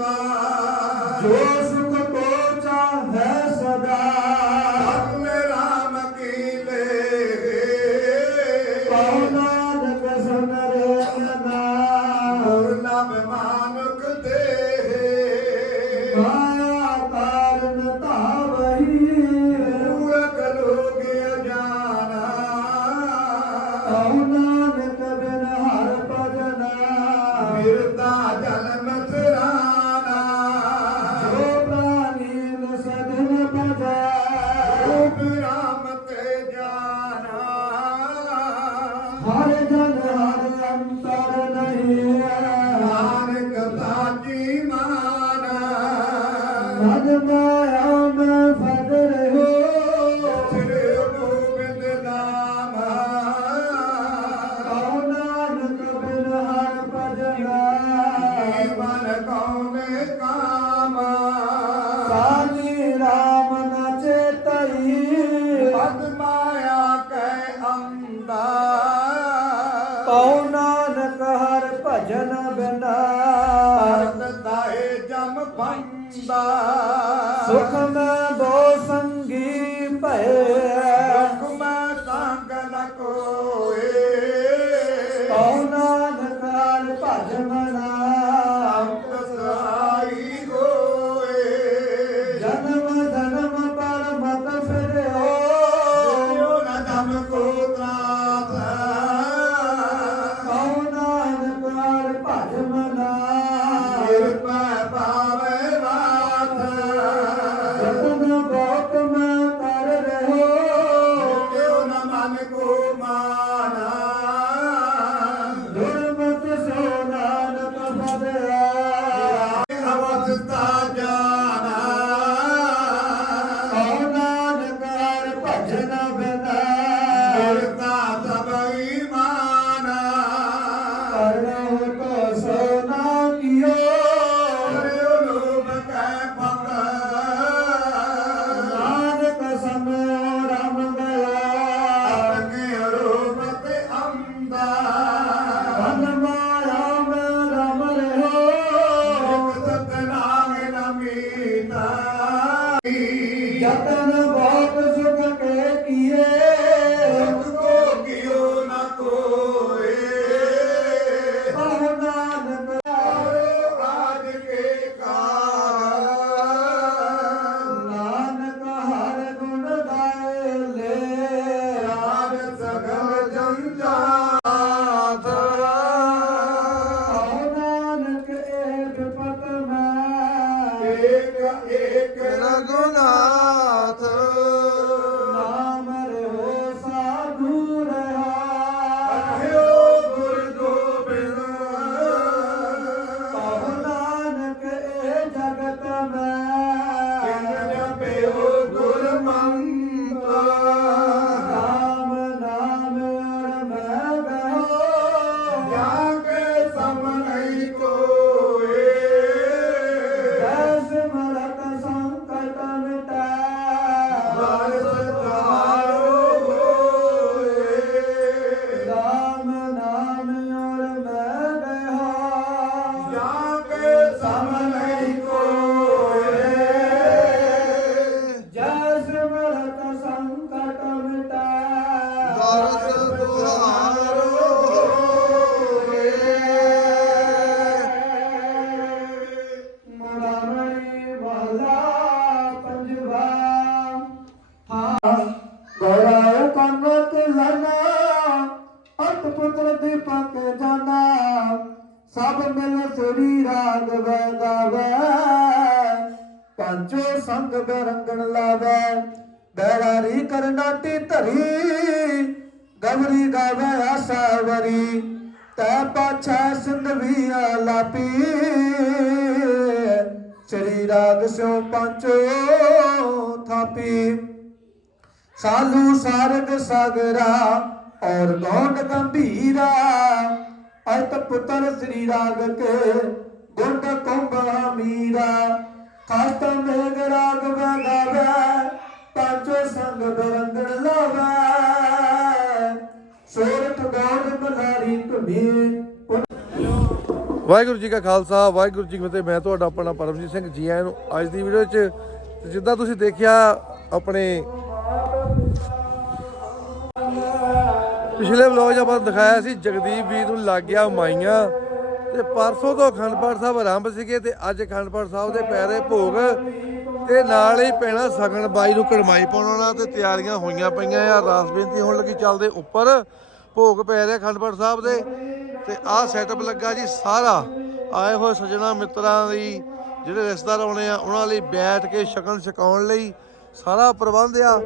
जो ਸਾਲੂ ਸਾਰਗ ਸਾਗਰਾ ਔਰ ਗੌਂਡ ਗੰਭੀਰਾ ਅਤ ਪੁੱਤਰ ਸ੍ਰੀ ਰਾਗ ਕੇ ਗੁੰਡ ਕੁੰਭ ਮੀਰਾ। ਖਾਸਤ ਮੇਗ ਰਾਗ ਵਗਾਵੇ ਪੰਚੋ ਸੰਗ ਬਰੰਗਣ ਲਾਵੇ। ਸੋਰਠ ਗੌੜ ਬਲਾਰੀ ਧੁਨੀ ਵਾਹਿਗੁਰੂ ਜੀ ਕਾ ਖਾਲਸਾ, ਵਾਹਿਗੁਰੂ ਜੀ ਕੀ ਫਤਿਹ। ਮੈਂ ਤੁਹਾਡਾ ਆਪਣਾ ਪਰਮਜੀਤ ਸਿੰਘ ਜੀ ਆਇਆਂ ਨੂੰ ਅੱਜ ਦੀ ਵੀਡੀਓ 'ਚ ਤੇ ਜਿੱਦਾਂ ਤੁਸੀਂ ਦੇਖਿਆ, ਆਪਣੇ ਪਿਛਲੇ ਵਲੋਗ 'ਚ ਆਪਾਂ ਦਿਖਾਇਆ ਸੀ ਜਗਦੀਪ ਵੀਰ ਨੂੰ ਲੱਗ ਗਿਆ ਮਾਈਆਂ ਤੇ ਪਰਸੋਂ ਤੋਂ ਅਖੰਡ ਪਾਠ ਸਾਹਿਬ ਆਰੰਭ ਸੀਗੇ ਤੇ ਅੱਜ ਅਖੰਡ ਪਾਠ ਸਾਹਿਬ ਦੇ ਪੈਰੇ ਭੋਗ ਤੇ ਨਾਲ ਹੀ ਪੈਣਾ ਸਗਣ ਬਾਈ ਨੂੰ ਕੜਮਾਈ ਪਾਉਣਾ ਤੇ ਤਿਆਰੀਆਂ ਹੋਈਆਂ ਪਈਆਂ ਆ। ਰਾਸ ਬੇਨਤੀ ਹੋਣ ਲੱਗੀ ਚੱਲਦੇ ਉੱਪਰ। ਭੋਗ ਪੈ ਰਿਹਾ ਅਖੰਡ ਪਾਠ ਸਾਹਿਬ ਦੇ ਤੇ ਆਹ ਸੈਟਅਪ ਲੱਗਾ ਜੀ ਸਾਰਾ। ਆਏ ਹੋਏ ਸੱਜਣਾ ਮਿੱਤਰਾਂ ਲਈ ਜਿਹੜੇ ਰਿਸ਼ਤੇਦਾਰ ਆਉਣੇ ਆ, ਉਹਨਾਂ ਲਈ ਬੈਠ ਕੇ ਸ਼ਕਲ ਛਕਾਉਣ ਲਈ ਸਾਰਾ ਪ੍ਰਬੰਧ ਆ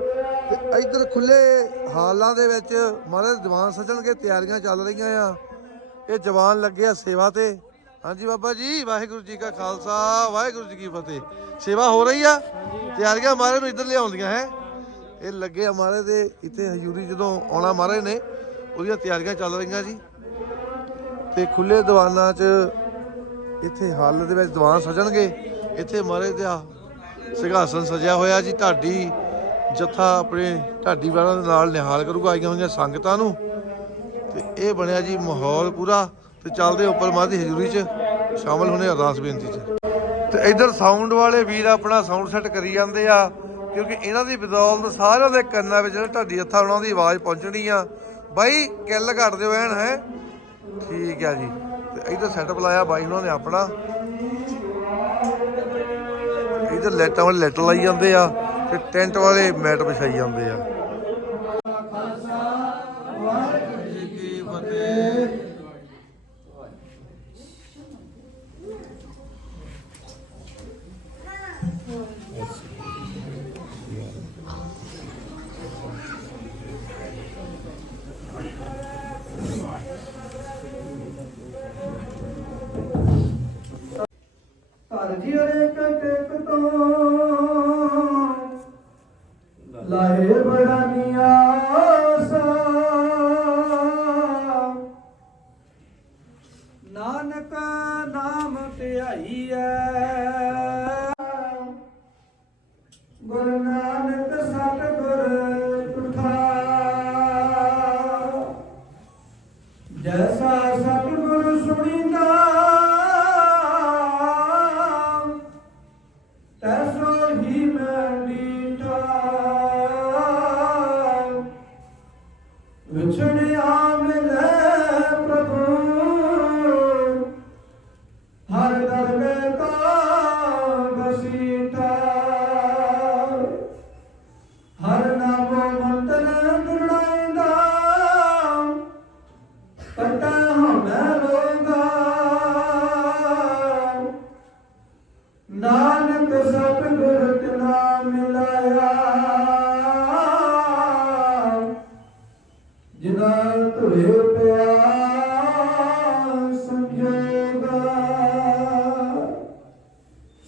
ਤੇ ਇੱਧਰ ਖੁੱਲੇ ਹਾਲਾਂ ਦੇ ਵਿੱਚ ਮਹਾਰਾਜ ਦੀਵਾਨ ਸਜਣਗੇ ਤਿਆਰੀਆਂ ਚੱਲ ਰਹੀਆਂ ਆ। ਇਹ ਜਵਾਨ ਲੱਗੇ ਆ ਸੇਵਾ ਤੇ। ਹਾਂਜੀ ਬਾਬਾ ਜੀ, ਵਾਹਿਗੁਰੂ ਜੀ ਕਾ ਖਾਲਸਾ, ਵਾਹਿਗੁਰੂ ਜੀ ਕੀ ਫਤਿਹ। ਸੇਵਾ ਹੋ ਰਹੀ ਆ? ਤਿਆਰੀਆਂ ਮਹਾਰਾਜ ਨੂੰ ਇੱਧਰ ਲਿਆਉਂਦੀਆਂ ਹੈ। ਇਹ ਲੱਗੇ ਆ ਮਹਾਰਾਜ ਦੇ, ਇੱਥੇ ਹਜ਼ੂਰੀ ਜਦੋਂ ਆਉਣਾ ਮਹਾਰਾਜ ਨੇ, ਉਹਦੀਆਂ ਤਿਆਰੀਆਂ ਚੱਲ ਰਹੀਆਂ ਜੀ। ਤੇ ਖੁੱਲੇ ਦੀਵਾਨਾਂ 'ਚ ਇੱਥੇ ਹਾਲ ਦੇ ਵਿੱਚ ਦੀਵਾਨ ਸਜਣਗੇ। ਇੱਥੇ ਮਹਾਰਾਜ ਦਾ ਸਿੰਘਾਸਨ ਸਜਿਆ ਹੋਇਆ ਜੀ। ਢਾਡੀ ਜਥਾ ਆਪਣੇ ਢਾਡੀ ਵਾਲਾਂ ਦੇ ਨਾਲ ਨਿਹਾਲ ਕਰੂਗਾ। ਆਈਆਂ ਹੋਈਆਂ ਸੰਗਤਾਂ ਨੂੰ ਤੇ ਇਹ ਬਣਿਆ ਜੀ ਮਾਹੌਲ ਪੂਰਾ ਤੇ ਚੱਲਦੇ ਉੱਪਰ ਮਾਂ ਦੀ ਹਜ਼ੂਰੀ 'ਚ ਸ਼ਾਮਲ ਹੋਣੇ ਅਰਦਾਸ ਬੇਨਤੀ 'ਚ। ਤੇ ਇਧਰ ਸਾਊਂਡ ਵਾਲੇ ਵੀਰ ਆਪਣਾ ਸਾਊਂਡ ਸੈੱਟ ਕਰੀ ਜਾਂਦੇ ਆ, ਕਿਉਂਕਿ ਇਹਨਾਂ ਦੀ ਬਦੌਲਤ ਸਾਰਿਆਂ ਦੇ ਕੰਨਾਂ ਵਿੱਚ ਜਿਹੜਾ ਢਾਡੀ ਜੱਥਾ, ਉਹਨਾਂ ਦੀ ਆਵਾਜ਼ ਪਹੁੰਚਣੀ ਆ। ਬਾਈ, ਕਿੱਲ ਘੱਟ ਦਿਓ ਐਨ, ਹੈ? ਠੀਕ ਆ ਜੀ। ਤੇ ਇਧਰ ਸੈਟਅਪ ਲਾਇਆ ਬਾਈ ਉਹਨਾਂ ਨੇ ਆਪਣਾ। ਇਧਰ ਲਾਈਟਾਂ ਵਾਲੇ ਲੈਟ ਲਾਈ ਜਾਂਦੇ ਆ ਤੇ ਟੈਂਟ ਵਾਲੇ ਮੈਟ ਵਿਛਾਈ ਜਾਂਦੇ ਆ।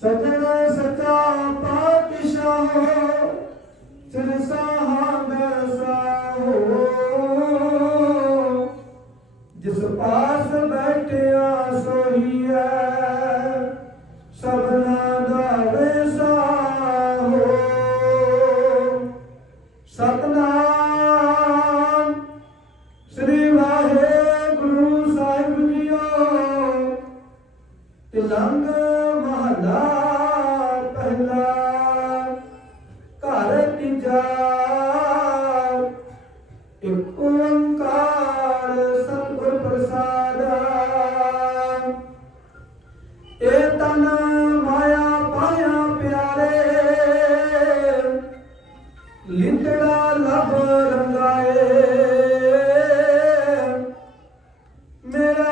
ਸਜਣਾ ਸਚਾ ਪਾਤਸ਼ਾਹ। ਮੇਰਾ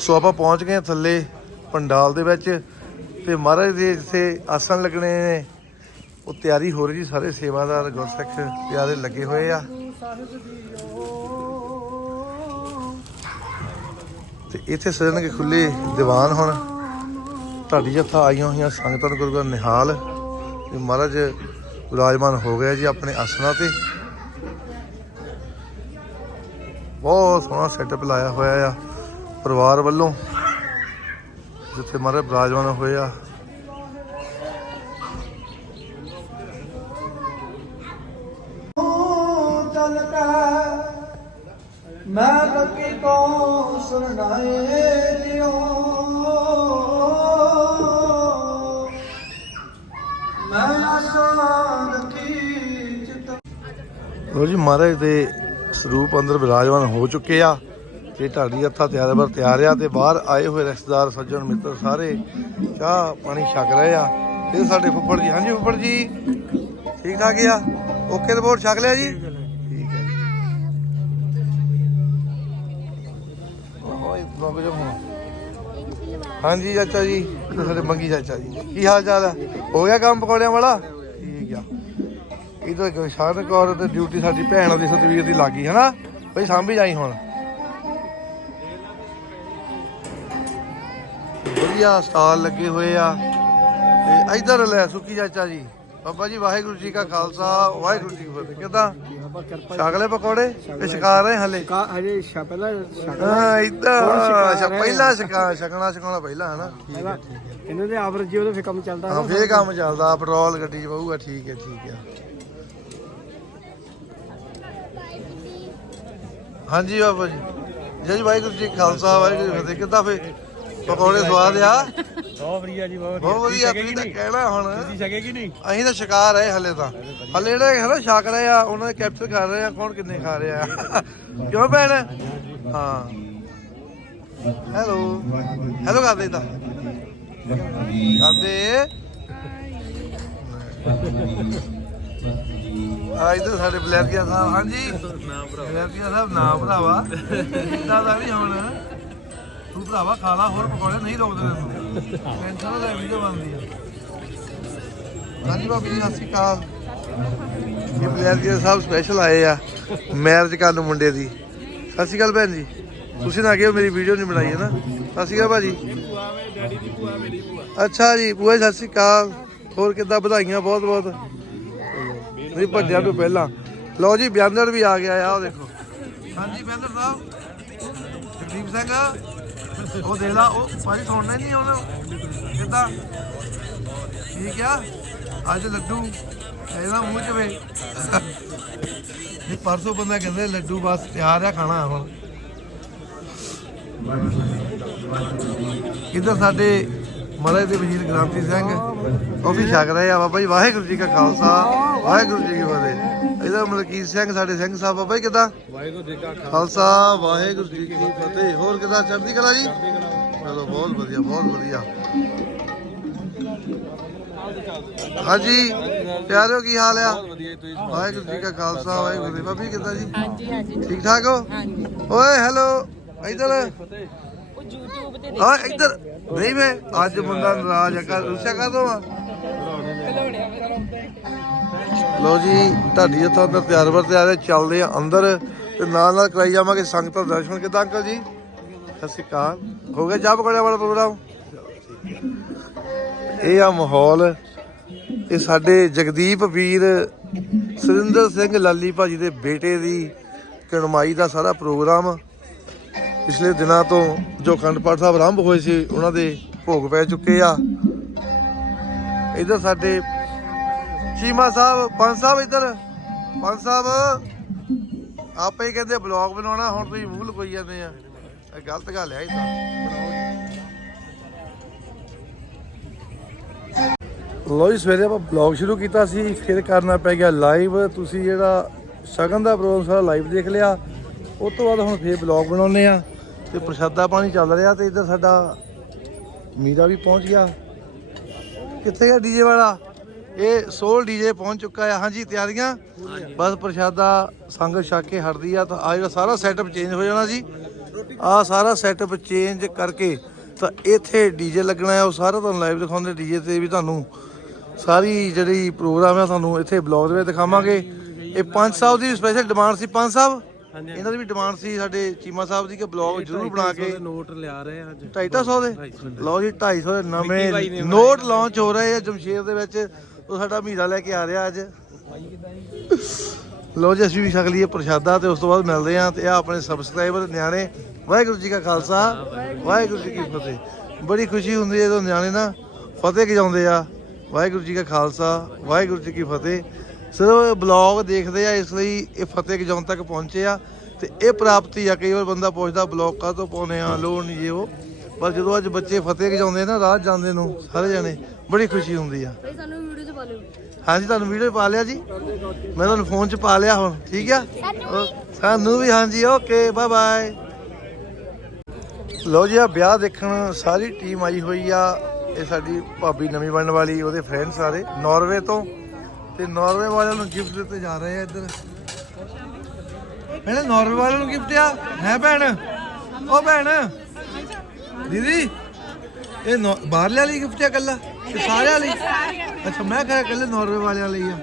ਸੋ ਆਪਾਂ ਪਹੁੰਚ ਗਏ ਹਾਂ ਥੱਲੇ ਪੰਡਾਲ ਦੇ ਵਿੱਚ ਤੇ ਮਹਾਰਾਜ ਦੇ ਜਿੱਥੇ ਆਸਣ ਲੱਗਣੇ ਨੇ। ਉਹ ਤਿਆਰੀ ਹੋ ਰਹੀ ਜੀ, ਸਾਰੇ ਸੇਵਾਦਾਰ, ਗੁਰਸਿੱਖ ਪਿਆਰੇ ਲੱਗੇ ਹੋਏ ਆ। ਤੇ ਇੱਥੇ ਸਜਣਗੇ ਖੁੱਲੇ ਦੀਵਾਨ ਹੁਣ। ਤੁਹਾਡੀ ਜੱਥਾ ਆਈਆਂ ਹੋਈਆਂ ਸੰਗਤਾਂ ਨੂੰ ਗੁਰੂ ਘਰ ਨਿਹਾਲ। ਤੇ ਮਹਾਰਾਜ ਵਿਰਾਜਮਾਨ ਹੋ ਗਏ ਜੀ ਆਪਣੇ ਆਸਣਾਂ ਤੇ। ਬਹੁਤ ਸੋਹਣਾ ਸੈਟਅਪ ਲਾਇਆ ਹੋਇਆ ਆ। ਪਰਿਵਾਰ ਵੱਲੋਂ ਜਿੱਥੇ ਮਹਾਰਾਜ ਵਿਰਾਜਮਾਨ ਹੋਏ ਆ। ਮੈਂ ਤਕੀ ਕੋ ਸੁਣਾਏ ਜਿਉ? ਮੈਂ ਆਸ਼ਾ ਰੱਖੀ ਚਿਤ ਲੋ ਜੀ ਮਹਾਰਾਜ ਦੇ ਸਰੂਪ ਅੰਦਰ ਵਿਰਾਜਮਾਨ ਹੋ ਚੁੱਕੇ ਆ। ਤੇ ਢਾਡੀ ਹੱਥਾਂ ਤਿਆਰ ਬਰ ਤਿਆਰ ਆ ਤੇ ਬਾਹਰ ਆਏ ਹੋਏ ਰਿਸ਼ਤੇਦਾਰ, ਸੱਜਣ, ਮਿੱਤਰ ਸਾਰੇ ਚਾਹ ਪਾਣੀ ਛਕ ਰਹੇ ਆ। ਇਹ ਸਾਡੇ ਫੁੱਫੜ ਜੀ, ਹਾਂਜੀ ਫੁੱਫੜ ਜੀ, ਠੀਕ ਠਾਕ ਆ? ਓਕੇ ਰਿਪੋਰਟ ਛਕ ਲਿਆ ਜੀ? ਠੀਕ ਹੈ ਓਏ ਰੁਕ ਜਾ ਹੁਣ। ਹਾਂਜੀ ਚਾਚਾ ਜੀ ਸਾਡੇ ਮੰਗੀ ਚਾਚਾ ਜੀ। ਕੀ ਹਾਲ ਚਾਲ ਹੈ ਹੋ ਗਿਆ ਕੰਮ ਪਕੌੜਿਆਂ ਵਾਲਾ? ਠੀਕ ਆ। ਇਹ ਤਾਂ ਗੁਰਸ਼ਰਨ ਕੌਰ ਤੇ ਡਿਊਟੀ ਸਾਡੀ ਭੈਣ ਦੀ ਸਤਵੀਰ ਦੀ ਲੱਗੀ ਹੈ ਨਾ ਬਈ ਸਾਂਭੀ ਜਾਈ ਹੁਣ। ਵਧੀਆ ਸਟਾਲ ਲੱਗੇ ਹੋਏ ਆ। ਤੇ ਇਧਰ ਲੈ ਸੁੱਕੀ ਚਾਚਾ ਜੀ। ਬਾਬਾ ਜੀ ਵਾਹਿਗੁਰੂ ਜੀ ਕਾ ਖਾਲਸਾ ਵਾਹਿਗੁਰੂ ਜੀ ਕੀ ਫਤਿਹ। ਕਿਦਾਂ? ਛਕਲੇ ਪਕੌੜੇ? ਤੇ ਛਕਾ ਰਹੇ ਹਲੇ? ਹਜੇ ਪਹਿਲਾਂ ਹਾਂ ਇਦਾਂ ਅੱਛਾ। ਪਹਿਲਾਂ ਛਕਾ ਛਕਣਾ ਛਕਾਉਣਾ ਪਹਿਲਾਂ ਹੈ ਨਾ ਠੀਕ ਹੈ। ਇਹਨਾਂ ਦੇ ਆਵਰੇਜ ਜੀ ਉਹਦੇ ਫੇ ਕੰਮ ਚੱਲਦਾ ਹਾਂ ਨਾ ਫੇਰ ਕੰਮ ਚੱਲਦਾ ਪੈਟਰੋਲ ਗੱਡੀ 'ਚ ਪਊਗਾ ਠੀਕ ਹੈ ਠੀਕ ਹੈ। ਹਾਂਜੀ ਬਾਬਾ ਜੀ। ਜੈ ਵਾਹਿਗੁਰੂ ਜੀ ਖਾਲਸਾ ਵਾਹਿਗੁਰੂ ਜੀ ਫਤਿਹ। ਕਿੱਦਾਂ ਫੇ ਪਕੌੜੇ ਸਵਾਦ ਆ। ਬਹੁਤ ਵਧੀਆ ਜੀ ਬਹੁਤ ਬਹੁਤ ਵਧੀਆ। ਤੁਸੀਂ ਤਾਂ ਕਹਿਣਾ ਹੁਣ। ਛਕੇ ਕਿ ਨਹੀਂ? ਅਸੀਂ ਤਾਂ ਸ਼ਿਕਾਰ ਹੈ ਹਲੇ ਤਾਂ। ਹਲੇ ਜਿਹੜੇ ਹੈ ਨਾ ਰਹੇ ਆ ਉਹਨਾਂ ਦੇ ਕੈਪਚਰ ਕਰ ਰਹੇ ਆ ਕੌਣ ਕਿੰਨੇ ਖਾ ਰਹੇ। ਆ ਕਿਉਂ ਭੈਣ? ਹਾਂ। ਹੈਲੋ ਹੈਲੋ ਕਰਦੇ ਤਾਂ। ਕਰਦੇ। ਆ ਇਧਰ ਸਾਡੇ ਬਲੈਕੀਆ ਸਾਹਿਬ। ਹਾਂਜੀ। ਬਲੈਕੀਆ ਸਾਹਿਬ ਨਾ ਭਰਾਵਾ। ਇਦਾਂ ਦਾ ਨਹੀਂ ਹੁਣ। ਤੂੰ ਭਰਾਵਾ ਖਾ ਲਾ, ਹੋਰ ਪਕੌੜੇ ਨਹੀਂ ਰੋਕਦੇ ਤੈਨੂੰ। ਟੈਨਸ਼ਨ ਨਾ ਲੈ, ਵੀਡੀਓ ਬਣਦੀ ਆ। ਹਾਂਜੀ ਬਾਬੀ ਜੀ, ਸਤਿ ਸ਼੍ਰੀ ਅਕਾਲ। ਇਹ ਬਲੈਕੀਆ ਸਾਹਿਬ ਸਪੈਸ਼ਲ ਆਏ ਆ ਮੈਰਿਜ ਕਰਨ ਨੂੰ ਮੁੰਡੇ ਦੀ। ਸਤਿ ਸ਼੍ਰੀ ਅਕਾਲ ਭੈਣ ਜੀ। ਤੁਸੀਂ ਨਾ ਕਿਹਾ, ਮੇਰੀ ਵੀਡੀਓ ਨਹੀਂ ਬਣਾਈ ਹੈ ਨਾ। ਸਤਿ ਸ਼੍ਰੀ ਅਕਾਲ ਭਾਜੀ। ਅੱਛਾ ਜੀ, ਭੂਆ ਸਤਿ ਸ਼੍ਰੀ ਅਕਾਲ। ਹੋਰ ਕਿੱਦਾਂ, ਵਧਾਈਆਂ ਬਹੁਤ ਬਹੁਤ। ਨਹੀਂ, ਭੱਜਿਆ ਤੋਂ ਪਹਿਲਾਂ। ਲਓ ਜੀ ਬਿਆਨਰ ਵੀ ਆ ਗਿਆ ਆ ਉਹ ਦੇਖੋ। ਹਾਂਜੀ ਬਿਆਨਰ ਸਾਹਿਬ। ਜਗਦੀਪ ਸਿੰਘ। ਉਹ ਦੇ ਲਾ, ਉਹ ਭਾਜੀ ਸੁਣਨਾ ਹੀ ਨਹੀਂ ਉਹਨੂੰ। ਕਿੱਦਾਂ ਠੀਕ ਆ, ਅੱਜ ਲੱਡੂ ਇਹਦਾ ਮੂੰਹ ਚ ਵੇ। ਇਹ ਪਰਸੋਂ ਬੰਦਾ ਕਹਿੰਦੇ, ਲੱਡੂ ਬਸ ਤਿਆਰ ਆ ਖਾਣਾ ਹੁਣ। ਇੱਧਰ ਸਾਡੇ ਮਲੇ ਦੇ ਵਜ਼ੀਰ ਗ੍ਰਾਂਤੀ ਸਿੰਘ, ਉਹ ਵੀ ਛਕ ਰਹੇ ਆ ਬਾਬਾ ਜੀ, ਵਾਹਿਗੁਰੂ ਜੀ ਕਾ ਖਾਲਸਾ, ਵਾਹਿਗੁਰੂ ਜੀ ਕੀ ਫਤਿਹ। ਇਹਦਾ ਮਲਕੀਤ ਸਿੰਘ ਸਾਡੇ ਸਿੰਘ ਸਾਹਿਬ ਬਾਬਾ ਜੀ ਕਿਦਾਂ? ਵਾਹਿਗੁਰੂ ਜੀ ਕਾ ਖਾਲਸਾ। ਵਾਹਿਗੁਰੂ ਜੀ ਕੀ ਫਤਿਹ। ਹੋਰ ਕਿਦਾਂ? ਚੜ੍ਹਦੀ ਕਲਾ ਜੀ? ਚਲੋ ਬਹੁਤ ਵਧੀਆ ਬਹੁਤ ਵਧੀਆ। ਹਾਂਜੀ ਪਿਆਰਿਓ ਕੀ ਹਾਲ ਆ? ਵਾਹਿਗੁਰੂ ਜੀ ਕਾ ਖਾਲਸਾ ਵਾਹਿਗੁਰੂ ਜੀ ਬਾਬੀ ਕਿਦਾਂ ਜੀ? ਹਾਂਜੀ ਹਾਂਜੀ। ਠੀਕ ਠਾਕ ਹੋ? ਹਾਂਜੀ। ਓਏ ਹੈਲੋ ਇੱਧਰ। ਉਹ YouTube ਤੇ ਆ ਇੱਧਰ। ਨਹੀਂ ਵੇ ਅੱਜ ਮੁੰਡਾ ਨਾਰਾਜ਼ ਆ। ਕਰ ਰੁੱਸਿਆ ਕਰ ਦੋ ਆ ਲੋ ਜੀ ਢਾਡੀ ਇੱਥੋਂ ਅੰਦਰ ਤਿਆਰ ਬਰ ਤਿਆਰ ਹੈ, ਚੱਲਦੇ ਆ ਅੰਦਰ ਤੇ ਨਾਲ ਨਾਲ ਕਰਾਈ ਜਾਵਾਂਗੇ ਸੰਗਤ ਦਾ ਦਰਸ਼ਨ। ਕਿਦਾਂ ਅੰਕਲ ਜੀ? ਸਤਿ ਸ਼੍ਰੀ ਅਕਾਲ। ਹੋ ਗਿਆ ਚਾਹ ਪਕੌੜਿਆਂ ਵਾਲਾ ਪ੍ਰੋਗਰਾਮ? ਇਹ ਆ ਮਾਹੌਲ, ਇਹ ਸਾਡੇ ਜਗਦੀਪ ਵੀਰ, ਸੁਰਿੰਦਰ ਸਿੰਘ ਲਾਲੀ ਭਾਜੀ ਦੇ ਬੇਟੇ ਦੀ ਕਣਮਾਈ ਦਾ ਸਾਰਾ ਪ੍ਰੋਗਰਾਮ। ਪਿਛਲੇ ਦਿਨਾਂ ਤੋਂ ਜੋ ਅਖੰਡ ਪਾਠ ਸਾਹਿਬ ਆਰੰਭ ਹੋਏ ਸੀ, ਉਹਨਾਂ ਦੇ ਭੋਗ ਪੈ ਚੁੱਕੇ ਆ। ਇਧਰ ਸਾਡੇ ਚੀਮਾ ਸਾਹਿਬ, ਪੰਜ ਸਾਹਿਬ ਇੱਧਰ। ਪੰਜ ਸਾਹਿਬ, ਆਪੇ ਹੀ ਕਹਿੰਦੇ ਬਲੌਗ ਬਣਾਉਣਾ, ਹੁਣ ਤੁਸੀਂ ਮੂੰਹ ਲਗੋਈ ਜਾਂਦੇ ਆ। ਇਹ ਗਲਤ ਗੱਲ ਹੈ ਇਹ ਤਾਂ। ਲੋ ਜੀ, ਸਵੇਰੇ ਆਪਾਂ ਬਲੌਗ ਸ਼ੁਰੂ ਕੀਤਾ ਸੀ, ਫਿਰ ਕਰਨਾ ਪੈ ਗਿਆ ਲਾਈਵ। ਤੁਸੀਂ ਜਿਹੜਾ ਸ਼ਗਨ ਦਾ ਪ੍ਰੋਗਰਾਮ ਸਾਰਾ ਲਾਈਵ ਦੇਖ ਲਿਆ। ਉਸ ਤੋਂ ਬਾਅਦ ਹੁਣ ਫੇਰ ਬਲੌਗ ਬਣਾਉਨੇ ਆ। ਤੇ ਪ੍ਰਸ਼ਾਦਾ ਪਾਣੀ ਚੱਲ ਰਿਹਾ ਤੇ ਇੱਧਰ ਸਾਡਾ ਮੀਰਾ ਵੀ ਪਹੁੰਚ ਗਿਆ। ਕਿੱਥੇ ਗਿਆ ਡੀਜੇ ਵਾਲਾ? ਇਹ ਸੋਲ ਡੀਜੇ ਪਹੁੰਚ ਚੁੱਕਾ ਆ ਹਾਂਜੀ ਤਿਆਰੀਆਂ? ਬਸ ਪ੍ਰਸ਼ਾਦਾ ਸੰਗ ਛਕ ਕੇ ਹਟਦੀ ਆ ਤਾਂ ਆ ਜਿਹੜਾ ਸਾਰਾ ਸੈਟਅਪ ਚੇਂਜ ਹੋ ਜਾਣਾ ਜੀ। ਆ ਸਾਰਾ ਸੈਟਅਪ ਚੇਂਜ ਕਰਕੇ ਤਾਂ ਇੱਥੇ ਡੀਜੇ ਲੱਗਣਾ ਆ ਉਹ ਸਾਰਾ ਤੁਹਾਨੂੰ ਲਾਈਵ ਦਿਖਾਉਂਦੇ ਡੀਜੇ ਤੇ ਵੀ ਤੁਹਾਨੂੰ ਸਾਰੀ ਜਿਹੜੀ ਪ੍ਰੋਗਰਾਮ ਆ ਤੁਹਾਨੂੰ ਇੱਥੇ ਬਲੌਗ ਦੇ ਵਿੱਚ ਦਿਖਾਵਾਂਗੇ। ਇਹ ਪੰਜ ਸਾਹਿਬ ਦੀ ਸਪੈਸ਼ਲ ਡਿਮਾਂਡ ਸੀ ਪੰਜ ਸਾਹਿਬ? ਇਹਨਾਂ ਦੀ ਵੀ ਡਿਮਾਂਡ ਸੀ ਸਾਡੇ ਚੀਮਾ ਸਾਹਿਬ ਦੀ ਕਿ ਬਲੌਗ ਜ਼ਰੂਰ ਬਣਾ ਕੇ। ਨੋਟ ਲਿਆ ਰਹੇ ਅੱਜ। 250 ਦੇ? ਲਓ ਜੀ 250 ਦੇ ਨਵੇਂ ਨੋਟ ਲਾਂਚ ਹੋ ਰਹੇ ਆ ਜਮਸ਼ੇਰ ਦੇ ਵਿੱਚ। ਉਹ ਸਾਡਾ ਮਹੀਨਾ ਲੈ ਕੇ ਆ ਰਿਹਾ ਅੱਜ। ਲੋ ਜੀ, ਅਸੀਂ ਵੀ ਛਕ ਲਈਏ ਪ੍ਰਸ਼ਾਦਾ ਤੇ ਉਸ ਤੋਂ ਬਾਅਦ ਮਿਲਦੇ ਹਾਂ ਤੇ ਆ ਆਪਣੇ ਸਬਸਕ੍ਰਾਈਬਰ ਨਿਆਣੇ, ਵਾਹਿਗੁਰੂ ਜੀ ਕਾ ਖਾਲਸਾ, ਵਾਹਿਗੁਰੂ ਜੀ ਕੀ ਫਤਿਹ। ਬੜੀ ਖੁਸ਼ੀ ਹੁੰਦੀ ਹੈ ਜਦੋਂ ਨਿਆਣੇ ਨਾ ਫਤਿਹ ਗਜਾਉਂਦੇ ਆ। ਵਾਹਿਗੁਰੂ ਜੀ ਕਾ ਖਾਲਸਾ, ਵਾਹਿਗੁਰੂ ਜੀ ਕੀ ਫਤਿਹ। ਸਿਰਫ ਬਲੌਗ ਦੇਖਦੇ ਆ, ਇਸ ਲਈ ਇਹ ਫਤਿਹ ਗਜਾਉਣ ਤੱਕ ਪਹੁੰਚੇ ਆ ਤੇ ਇਹ ਪ੍ਰਾਪਤੀ ਆ, ਕਈ ਵਾਰ ਬੰਦਾ ਪੁੱਛਦਾ ਬਲੌਗ ਕਾ ਤੋਂ ਪਾਉਨੇ ਆ? ਲੋੜ ਨਹੀਂ ਇਹ ਉਹ। ਪਰ ਜਦੋਂ ਅੱਜ ਬੱਚੇ ਫਤਿਹ ਗਜਾਉਂਦੇ ਨਾ ਰਾਹ ਜਾਂਦੇ ਨੂੰ ਸਾਰੇ ਜਣੇ ਬੜੀ ਖੁਸ਼ੀ ਹੁੰਦੀ ਆ। ਭਾਈ ਸਾਨੂੰ ਵੀਡੀਓ ਚ ਪਾ ਲਿਓ। ਹਾਂਜੀ ਤੁਹਾਨੂੰ ਵੀਡੀਓ ਪਾ ਲਿਆ ਜੀ। ਮੈਂ ਤੁਹਾਨੂੰ ਫੋਨ 'ਚ ਪਾ ਲਿਆ ਹੁਣ ਠੀਕ ਆ? ਸਾਨੂੰ ਵੀ। ਹਾਂਜੀ ਓਕੇ ਬਾਏ ਬਾਏ ਲੋ ਜੀ ਆ ਵਿਆਹ ਦੇਖਣ ਸਾਰੀ ਟੀਮ ਆਈ ਹੋਈ ਆ। ਇਹ ਸਾਡੀ ਭਾਬੀ ਨਵੀਂ ਬਣਨ ਵਾਲੀ ਉਹਦੇ ਫਰੈਂਡ ਸਾਰੇ ਨਾਰਵੇ ਤੋਂ। ਤੇ ਨਾਰਵੇ ਵਾਲਿਆਂ ਨੂੰ ਗਿਫਟ ਦਿੱਤੇ ਜਾ ਰਹੇ ਆ ਇੱਧਰ। ਭੈਣੇ ਨਾਰਵੇ ਵਾਲਿਆਂ ਨੂੰ ਗਿਫਟ ਆ ਹੈ ਭੈਣ? ਉਹ ਭੈਣ? ਦੀਦੀ ਇਹ ਨੌ- ਬਾਹਰਲੇ ਵਾਲੀ ਗਿਫਟ ਆ ਕੱਲਾ ਇਹ ਸਾਰਿਆਂ ਲਈ? ਅੱਛਾ ਮੈਂ ਕਿਹਾ ਕੱਲੇ ਨਾਰਵੇ ਵਾਲਿਆਂ ਲਈ ਆ।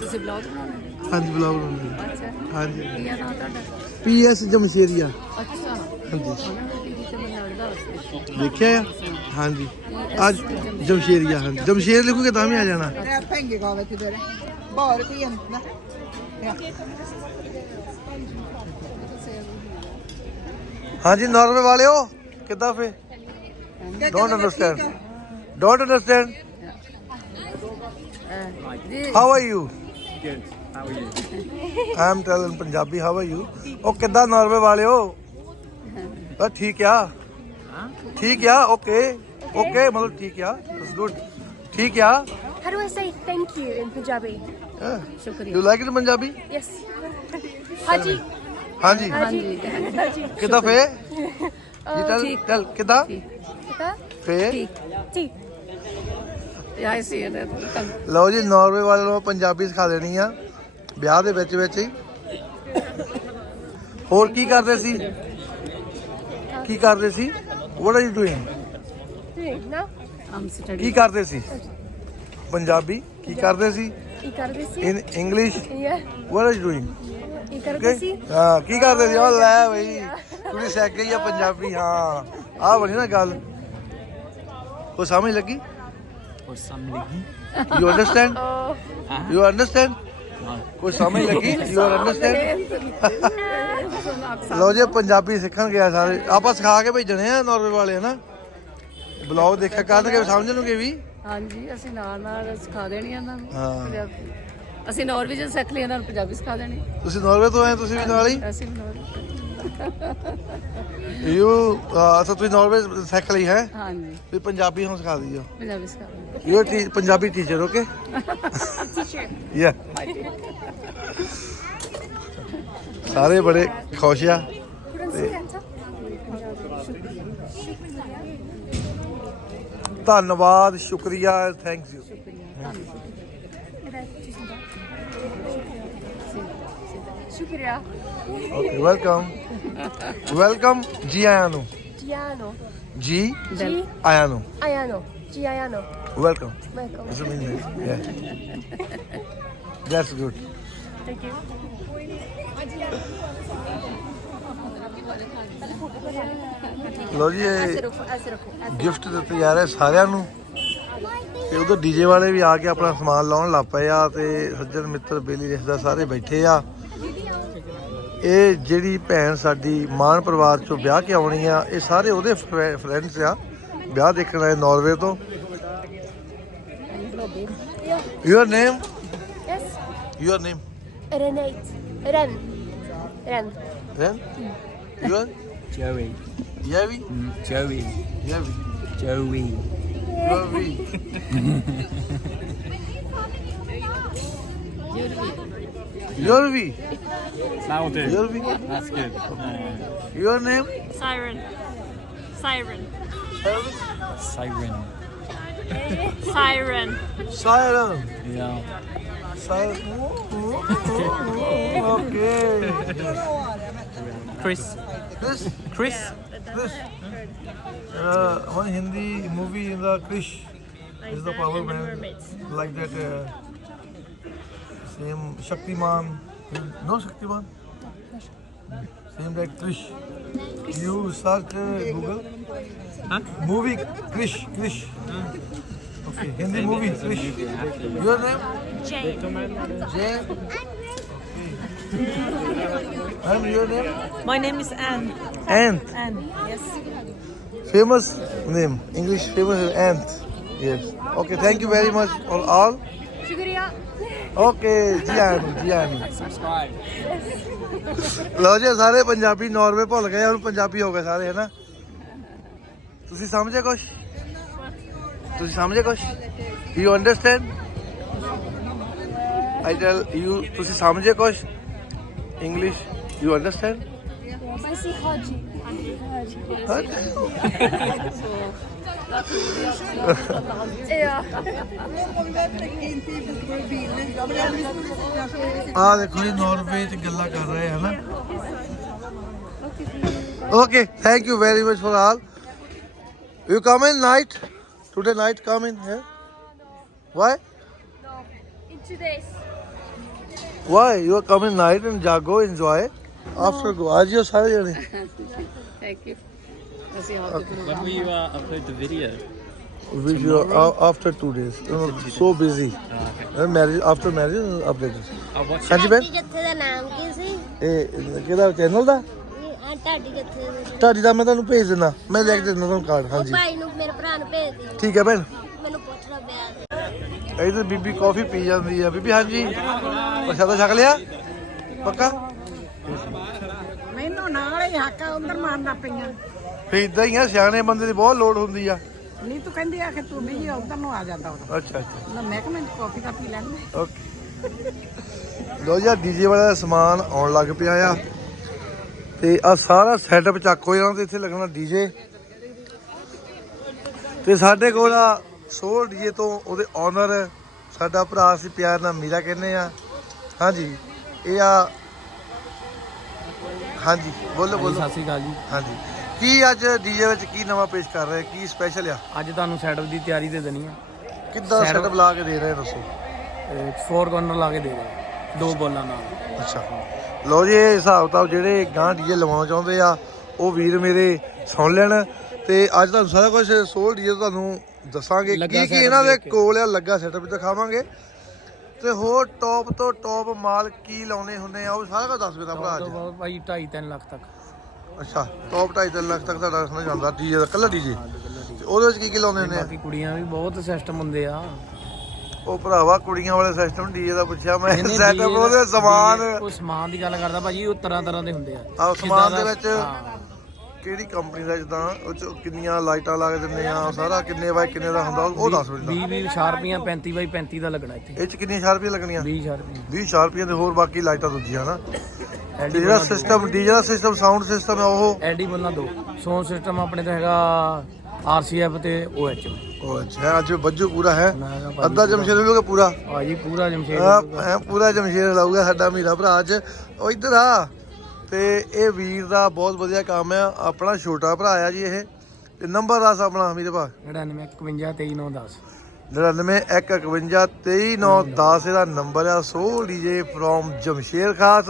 ਤੁਸੀਂ ਬਲੌਗ ਬਣਾਉਣਾ ਹਾਂਜੀ ਬਲੌਗ ਬਣਾਉਂਦੇ। ਅੱਛਾ ਹਾਂਜੀ। ਕੀ ਆ ਨਾਮ ਤੁਹਾਡਾ? ਪੀਐਸ ਜਮਸ਼ੇਰੀਆ। ਅੱਛਾ। ਹਾਂਜੀ। ਉਹਨਾਂ ਨੂੰ ਟੀਵੀ ਤੇ ਮੈਂ ਲੜਦਾ ਉਸ ਦੇਖਿਆ ਆ? ਹਾਂਜੀ। ਅੱਜ ਜਮਸ਼ੇਰੀਆ ਹਾਂਜੀ। ਜਮਸ਼ੇਰ ਲਿਖੂਗੇ ਤਾਂ ਵੀ ਆ ਜਾਣਾ। Jag har pengegave till dere. Bare til jentene. Ja. ਹਾਂਜੀ ਨਾਰਵੇ ਵਾਲਿਓ ਕਿੱਦਾਂ ਫੇ? ਡੋਂਟ ਅੰਡਰਸਟੈਂਡ ਡੋਂਟ ਅੰਡਰਸਟੈਂਡ ਜੀ how are you I am telling Punjabi how are you ਉਹ ਕਿੱਦਾਂ ਨਾਰਵੇ ਵਾਲਿਓ ਬਸ ਠੀਕ ਆ। ਠੀਕ ਆ ਓਕੇ ਓਕੇ ਮਤਲਬ ਠੀਕ ਆ। ਇਟਸ ਗੁੱਡ ਠੀਕ ਆ। How do I say thank you in Punjabi? You like it Punjabi Yes. Haji. ਹਾਂਜੀ. ਕਿਦਾਂ ਫੇ ਜੀ ਟੈਲ ਕਿਦਾਂ? ਫੇ. ਲਓ ਜੀ ਨਾਰਵੇ ਵਾਲੇ ਨੂੰ ਪੰਜਾਬੀ ਸਿਖਾ ਦੇਣੀ ਆ। ਵਿਆਹ ਦੇ ਵਿੱਚ ਵਿੱਚ ਹੀ। ਹੋਰ ਕੀ ਕਰਦੇ ਸੀ? ਕੀ ਕਰਦੇ ਸੀ? ਵਾਟ ਆਰ ਯੂ ਡੂਇੰਗ ਕੀ. ਕਰਦੇ ਸੀ? ਪੰਜਾਬੀ? ਕੀ ਕਰਦੇ ਸੀ? In English? Yeah. What are you doing Ikardesi. ਹਾਂ ਕੀ ਕਰਦੇ ਸੀ? ਉਹ ਲੈ ਬਈ। ਤੁਸੀਂ ਸਿੱਖ ਗਈ ਆ ਪੰਜਾਬੀ ਹਾਂ। ਆ ਬਣੀ ਨਾ ਗੱਲ। ਉਹ ਸਮਝ ਲੱਗੀ? ਔਰ ਸਾਹਮਣੇ ਲੱਗੀ। You understand. ਯੂ ਅੰਡਰਸਟੈਂਡ ਕੋਈ ਸਮਝ ਲੱਗੀ। ਯੂ ਅੰਡਰਸਟੈਂਡ ਲਓ ਜੀ ਪੰਜਾਬੀ ਸਿੱਖਣ ਗਿਆ ਸਾਰੇ। ਆਪਾਂ ਸਿਖਾ ਕੇ ਭੇਜਣੇ ਆ ਨਾਰਵੇ ਵਾਲੇ ਹਨਾ? ਬਲੌਗ ਦੇਖਿਆ ਕਰਨਗੇ ਸਮਝਣਗੇ ਵੀ। ਹਾਂਜੀ ਅਸੀਂ ਨਾਲ ਨਾਲ ਸਿਖਾ ਦੇਣੀ ਆ ਇਹਨਾਂ ਨੂੰ। ਹਾਂ। ਪੰਜਾਬੀ ਅਸੀਂ ਨੌਰਵੇਜਨ ਸਿੱਖ ਲਈ ਇਹਨਾਂ ਨੂੰ ਪੰਜਾਬੀ ਸਿਖਾ ਦੇਣੀ। ਤੁਸੀਂ ਨਾਰਵੇ ਤੋਂ ਆਏ ਤੁਸੀਂ ਵੀ ਨਾਲ ਹੀ? ਅਸੀਂ ਵੀ ਨੌਰਵੇ ਯੂ ਅਸਾਂ ਤੁਸੀਂ ਨਾਰਵੇ ਸਿੱਖ ਲਈ ਹੈ? ਹਾਂਜੀ। ਵੀ ਪੰਜਾਬੀ ਹੁਣ ਸਿਖਾ ਦਿਓ ਪੰਜਾਬੀ ਸਿਖਾ ਦੇਣੀ ਯੂ ਟੀ ਪੰਜਾਬੀ ਟੀਚਰ ਓਕੇ ਯਾ ਸਾਰੇ ਬੜੇ ਖੁਸ਼ ਆ। ਧੰਨਵਾਦ ਸ਼ੁਕਰੀਆ thank you Shukriya. Okay welcome welcome ਜੀ ਆਇਆਂ ਨੂੰ Giano. ਜੀ G. ਆਇਆਂ ਨੂੰ Ayano. G. Ayano. Welcome Welcome. This means yeah. That's good. Thank you. ਲੋ ਜੀ. ਗਿਫਟ ਦਿੱਤੇ ਜਾ ਰਹੇ ਸਾਰਿਆਂ ਨੂੰ ਤੇ ਉਧਰ ਡੀਜੇ ਵਾਲੇ ਵੀ ਆ ਕੇ ਆਪਣਾ ਸਮਾਨ ਲਾਉਣ ਲੱਗ ਪਏ ਆ ਤੇ ਸੱਜਣ ਮਿੱਤਰ ਬੇਲੀ ਰਿਸ਼ਤੇਦਾਰ ਸਾਰੇ ਬੈਠੇ ਆ ਇਹ ਜਿਹੜੀ ਭੈਣ ਸਾਡੀ ਮਾਨ ਪਰਿਵਾਰ ਚੋਂ ਵਿਆਹ ਕੇ ਆਉਣੀ ਆ ਇਹ ਸਾਰੇ ਉਹਦੇ ਫਰੈਂਡਸ ਆ ਵਿਆਹ ਦੇਖਣ ਆਏ ਨਾਰਵੇ ਤੋਂ your name. Your name. Ren. Ren. Ren Good? Joey. Joey? Mm, Joey. Joey. Joey. Joey. Yorvi. That will do. Yorvi. That's good. Uh, Your name? Siren. Siren. Siren. Siren. Siren. Yeah. Siren. okay. Chris. This, Chris. this. Uh, one Hindi movie in the Krish is the power man. Like that. Uh, same Shaktiman. You know Shaktiman? Same like Krish. You search uh, Google. Huh? Movie Krish. Krish. Okay. Hindi movie Krish. Your name? Jane. Jay. And your name? My name is Anne. Ant. Anne. Yes. Famous name. English famous Ant. Yes. Okay. Thank you very much for all. Shukriya. Okay. ਜੀ ਆਇਆਂ ਨੂੰ ਜੀ ਆਇਆਂ ਨੂੰ Subscribe. ਲਓ ਜੀ ਸਾਰੇ Punjabi Norway ਭੁੱਲ ਗਏ ਹੁਣ ਪੰਜਾਬੀ ਹੋ ਗਏ ਸਾਰੇ ਹਨਾ ਤੁਸੀਂ ਸਮਝੇ ਕੁਛ ਤੁਸੀਂ ਸਮਝੇ ਕੁਛ you understand I tell you ਤੁਸੀਂ ਸਮਝੇ ਕੁਛ English you understand I see Haji. Yeah. ਆ ਦੇਖੋ ਜੀ ਨਾਰਵੇ ਚ ਗੱਲਾਂ ਕਰ ਰਹੇ ਹਨਾ okay thank you very much for all you come in night today night come in here why No. In two days. Why you are coming night and jago enjoy after go ਆ ਜਿਓ ਸਾਰੇ ਜਣੇ thank you ਅਸੀਂ ਆਪ When will you uh, upload the video? video a- after two days you know, so busy uh, marriage after marriage updated I'll watch ਹਾਂਜੀ ਭੈਣ ਜੱਥੇ ਦਾ ਨਾਮ ਕੀ ਸੀ ਇਹ ਕਿਹਦਾ ਚੈਨਲ ਦਾ ਆ ਢਾਡੀ ਜੱਥੇ ਦੇ ਤੁਹਾਡੀ ਦਾ ਮੈਂ ਤੁਹਾਨੂੰ ਭੇਜ ਦਿੰਦਾ ਮੈਂ ਲੈ ਕੇ ਦਿੰਦਾ ਤੁਹਾਨੂੰ ਕਾਰਡ ਹਾਂਜੀ ਭਾਈ ਨੂੰ ਮੇਰੇ ਭਰਾ ਨੂੰ ਭੇਜ ਦੇ ਠੀਕ ਹੈ ਭੈਣ ਮੈਨੂੰ ਪੁੱਛਣਾ ਪਿਆ ਇਧਰ ਬੀਬੀ ਕਾਫੀ ਪੀ ਜਾਂਦੀ ਆ ਬੀਬੀ ਹਾਂਜੀ ਪ੍ਰਸ਼ਾਦਾ ਛਕ ਲਿਆ? ਪੱਕਾ? ਮੈਨੂੰ ਨਾਲ ਹੀ ਹਾਕਾ ਉਧਰ ਮਾਰਨਾ ਪਈਆਂ। ਫੇ ਇਦਾਂ ਹੀ ਆ ਸਿਆਣੇ ਬੰਦੇ ਦੀ ਬਹੁਤ ਲੋੜ ਹੁੰਦੀ ਆ। ਨਹੀਂ ਤੂੰ ਕਹਿੰਦੀ ਆ ਕਿ ਤੂੰ ਵੀ ਜੀ ਉਧਰ ਨੂੰ ਆ ਜਾਂਦਾ ਉਦੋਂ। ਅੱਛਾ ਅੱਛਾ। ਨਾ ਮੈਂ ਕਿ ਮੈਂ ਕਾਫੀ ਕਾ ਪੀ ਲੈਂਦੇ ਓਕੇ। ਲੋ ਜੀ ਡੀਜੇ ਵਾਲਾ ਸਮਾਨ ਆਉਣ ਲੱਗ ਪਿਆ ਆ। ਤੇ ਆ ਸਾਰਾ ਸੈਟਅਪ ਚੱਕ ਹੋ ਜਾਣਾ ਤੇ ਇੱਥੇ ਲੱਗਣਾ ਡੀਜੇ। ਤੇ ਸਾਡੇ ਕੋਲ ਆ ਸੋਲ ਡੀਜੇ ਤੋਂ ਉਹਦੇ ਓਨਰ ਸਾਡਾ ਭਰਾ ਸੀ ਪਿਆਰ ਨਾਲ ਮੀਰਾ ਕਹਿੰਦੇ ਆ। ਹਾਂਜੀ। ਇਹ ਆ ਹਾਂਜੀ ਬੋਲੋ ਬੋਲੋ। ਸਤਿ ਸ਼੍ਰੀ ਅਕਾਲ ਜੀ। ਹਾਂਜੀ। ਕੀ ਅੱਜ ਡੀਜੇ ਵਿੱਚ ਕੀ ਨਵਾਂ ਪੇਸ਼ ਕਰ ਰਹੇ? ਕੀ ਸਪੈਸ਼ਲ ਆ? ਅੱਜ ਤੁਹਾਨੂੰ ਸੈਟਅਪ ਦੀ ਤਿਆਰੀ ਦੇ ਦੇਣੀ ਆ। ਕਿੱਦਾਂ Setup- ਸੈਟਅਪ ਲਾ ਕੇ ਦੇ ਰਹੇ ਦੱਸੋ? ਫੋਰ ਕਾਰਨਰ ਲਾ ਕੇ ਦੇ ਦੇ ਦੋ ਬੋਲਾਂ ਨਾਲ। ਅੱਛਾ। ਲੋ ਜੀ ਇਹ ਹਿਸਾਬ ਕਿਤਾਬ ਜਿਹੜੇ ਗਾਂ ਡੀਜੇ ਲਵਾਉਣਾ ਚਾਹੁੰਦੇ ਆ ਉਹ ਵੀਰ ਮੇਰੇ ਸੁਣ ਲੈਣ ਤੇ ਅੱਜ ਤੁਹਾਨੂੰ ਸਾਰਾ ਕੁਝ ਸੋਲ ਡੀਜੇ ਤੁਹਾਨੂੰ ਦੱਸਾਂਗੇ। ਲੱਗਾ ਕੀ ਕੀ setup ਇਹਨਾਂ ਦੇ ਦੇਖ ਕੇ। ਕੋਲ ਆ? ਲੱਗਾ ਸੈਟਅਪ ਦਿਖਾਵਾਂਗੇ। ਤੇ ਹੋਰ ਟੌਪ ਤੋਂ ਟੌਪ ਮਾਲ ਕੀ ਲਾਉਣੇ ਹੁੰਦੇ ਆ ਉਹ ਸਾਰਾ ਕੁਝ ਦੱਸ ਮੇਰਾ ਭਰਾ ਤੋਂ ਅੱਜ। ਭਾਈ 2.5 3 ਲੱਖ ਤੱਕ। ਅੱਛਾ ਟੌਪ 2.5 ਲੱਖ ਤੱਕ ਤੁਹਾਡਾ ਸੁਣਾ ਜਾਂਦਾ ਡੀਜੇ ਦਾ ਕੱਲਾ ਡੀਜੇ ਉਹਦੇ ਵਿੱਚ ਕੀ ਕੀ ਲਾਉਣੇ ਹੁੰਦੇ ਆ? ਬਾਕੀ ਕੁੜੀਆਂ ਵੀ ਬਹੁਤ ਸਿਸਟਮ ਹੁੰਦੇ ਆ। ਉਹ ਭਰਾਵਾ ਕੁੜੀਆਂ ਵਾਲੇ ਸਿਸਟਮ ਡੀਜੇ ਦਾ ਪੁੱਛਿਆ ਮੈਂ ਸੈਟਅਪ ਉਹਦੇ ਸਮਾਨ। ਉਹ ਸਮਾਨ ਦੀ ਗੱਲ ਕਰਦਾ ਭਾਜੀ ਉਹ ਤਰ੍ਹਾਂ ਤਰ੍ਹਾਂ ਦੇ ਹੁੰਦੇ ਆ। ਆਹ ਸਮਾਨ ਦੇ ਵਿੱਚ। ਕਿਹੜੀ ਕੰਪਨੀ ਦਾ ਜਿੱਦਾਂ ਉਹ ਚ ਕਿੰਨੀਆਂ ਲਾਈਟਾਂ ਲਾ ਕੇ ਦਿੰਦੇ ਆ ਸਾਰਾ ਕਿੰਨੇ ਬਾਈ ਕਿੰਨੇ ਦਾ ਹੁੰਦਾ ਉਹ ਦੱਸ ਮੈਨੂੰ 20 20 ਸ਼ਾਰਪੀਆਂ 35 ਬਾਈ 35 ਦਾ ਲੱਗਣਾ ਇੱਥੇ। ਇਹ ਚ ਕਿੰਨੀਆਂ ਸ਼ਾਰਪੀਆਂ ਲੱਗਣੀਆਂ? 20 ਸ਼ਾਰਪੀਆਂ 20 ਸ਼ਾਰਪੀਆਂ ਤੇ ਹੋਰ ਬਾਕੀ ਲਾਈਟਾਂ ਦੂਜੀਆਂ ਨਾ। ਤੇ ਐਡੀ ਜਿਹੜਾ। ਸਿਸਟਮ ਡੀਜੇ ਦਾ ਸਿਸਟਮ ਸਾਊਂਡ ਸਿਸਟਮ ਹੈ ਉਹ ਐਡੀ ਬੋਲਾਂ ਦੋ। ਸੌਂਡ ਸਿਸਟਮ ਆਪਣੇ ਤੋਂ ਹੈਗਾ ਆਰਸੀਐਫ ਤੇ OH ਉਹ ਅੱਛਾ ਅੱਜ ਬੱਜੂ ਪੂਰਾ ਹੈ। ਅੱਧਾ ਜਮਸ਼ੇਦ ਲੋਗੇ ਪੂਰਾ? ਭਾਜੀ ਪੂਰਾ ਜਮਸ਼ੇਦ ਆ ਐ ਪੂਰਾ ਜਮਸ਼ੇਦ ਲਾਊਗਾ ਸਾਡਾ ਮੇਰਾ ਭਰਾ ਅੱਜ। ਉਹ ਇੱਧਰ ਆ। ਤੇ ਇਹ ਵੀਰ ਦਾ ਬਹੁਤ ਵਧੀਆ ਕੰਮ ਆ ਆਪਣਾ ਛੋਟਾ ਭਰਾ ਆ ਜੀ ਇਹ। ਤੇ ਨੰਬਰ ਦੱਸ ਆਪਣਾ ਮੇਰੇ ਭਾ। 99 51 23 9 10 9915239910 ਇਹਦਾ ਨੰਬਰ ਆ। ਸੋ ਡੀਜੇ ਫਰੋਮ ਜਮਸ਼ੇਰ ਖਾਸ।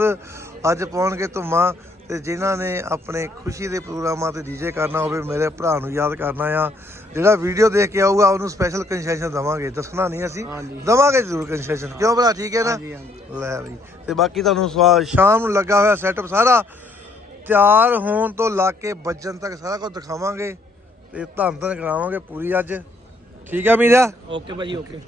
ਅੱਜ ਪਹੁੰਚ ਕੇ ਧੁੰਮਾ ਤੇ ਜਿਨ੍ਹਾਂ ਨੇ ਆਪਣੇ ਖੁਸ਼ੀ ਦੇ ਪ੍ਰੋਗਰਾਮਾਂ ਤੇ ਡੀਜੇ ਕਰਨਾ ਹੋਵੇ ਮੇਰੇ ਭਰਾ ਨੂੰ ਯਾਦ ਕਰਨਾ ਆ। ਜਿਹੜਾ ਵੀਡੀਓ ਦੇਖ ਕੇ ਆਊਗਾ ਉਹਨੂੰ ਸਪੈਸ਼ਲ ਕੰਸੈਸ਼ਨ ਦਵਾਂਗੇ। ਦੱਸਣਾ ਨਹੀਂ ਅਸੀਂ। ਦਵਾਂਗੇ ਜ਼ਰੂਰ ਕੰਸੈਸ਼ਨ ਕਿਉਂ ਭਰਾ ਠੀਕ ਹੈ ਨਾ? ਲੈ ਬਈ। ਤੇ ਬਾਕੀ ਤੁਹਾਨੂੰ ਸਵਾ- ਸ਼ਾਮ ਨੂੰ ਲੱਗਾ ਹੋਇਆ ਸੈਟਅਪ ਸਾਰਾ। ਤਿਆਰ ਹੋਣ ਤੋਂ ਲਾ ਕੇ ਵੱਜਣ ਤੱਕ ਸਾਰਾ ਕੁਝ ਦਿਖਾਵਾਂਗੇ ਤੇ ਧੰਨ ਧੰਨ ਕਰਾਵਾਂਗੇ ਪੂਰੀ ਅੱਜ। ਠੀਕ ਆ ਮੀਰਾ? ਓਕੇ ਭਾਜੀ, ਓਕੇ।